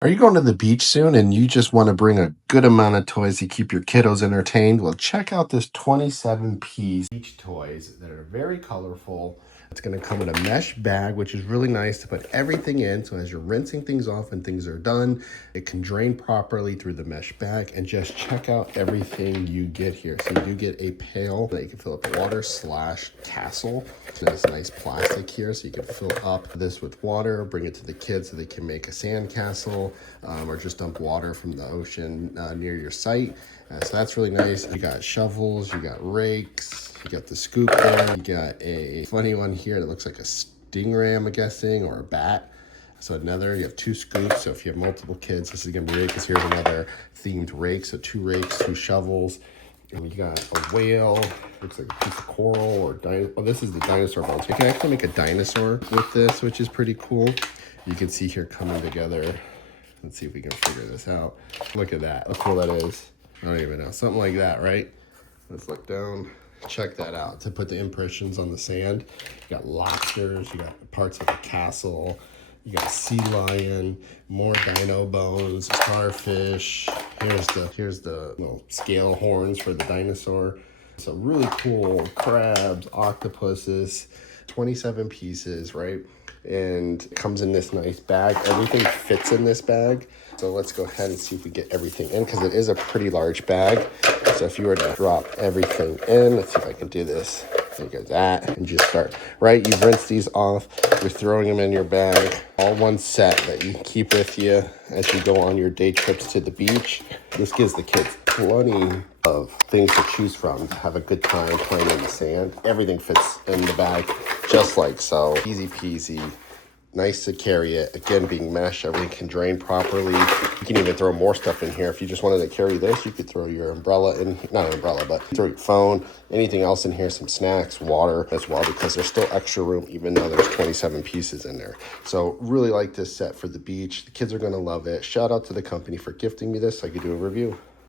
Are you going to the beach soon and you just want to bring a good amount of toys to keep your kiddos entertained? Well, check out this 27-piece beach toys that are very colorful. It's going to come in a mesh bag, which is really nice to put everything in. So as you're rinsing things off and things are done, it can drain properly through the mesh bag. And just check out everything you get here. So you do get a pail that you can fill up water / castle. There's nice plastic here, so you can fill up this with water, bring it to the kids so they can make a sand castle, or just dump water from the ocean near your site. So that's really nice. You got shovels, you got rakes, you got the scoop there, you got a funny one here that looks like a stingray, I'm guessing, or a bat. So you have 2 scoops. So if you have multiple kids, this is gonna be great because here's another themed rake. So 2 rakes, 2 shovels. And you got a whale, looks like a piece of coral or oh, this is the dinosaur bones. You can actually make a dinosaur with this, which is pretty cool. You can see here coming together. Let's see if we can figure this out. Look at that, how cool that is. I don't even know, something like that, right? Let's look down, check that out. To put the impressions on the sand, you got lobsters, you got parts of the castle, you got a sea lion, more dino bones, starfish. Here's the little scale horns for the dinosaur. So really cool crabs, octopuses, 27 pieces, right? And it comes in this nice bag. Everything fits in this bag. So let's go ahead and see if we get everything in, because it is a pretty large bag. So if you were to drop everything in, let's see if I can do this. Look at that, and just start, right? You rinse these off, you're throwing them in your bag, all one set that you can keep with you as you go on your day trips to the beach. This gives the kids plenty of things to choose from to have a good time playing in the sand. Everything fits in the bag just like so. Easy peasy. Nice to carry it. Again, being mesh, everything can drain properly. You can even throw more stuff in here. If you just wanted to carry this, you could throw your umbrella in, not an umbrella, but throw your phone, anything else in here, some snacks, water as well, because there's still extra room, even though there's 27 pieces in there. So really like this set for the beach. The kids are gonna love it. Shout out to the company for gifting me this so I could do a review.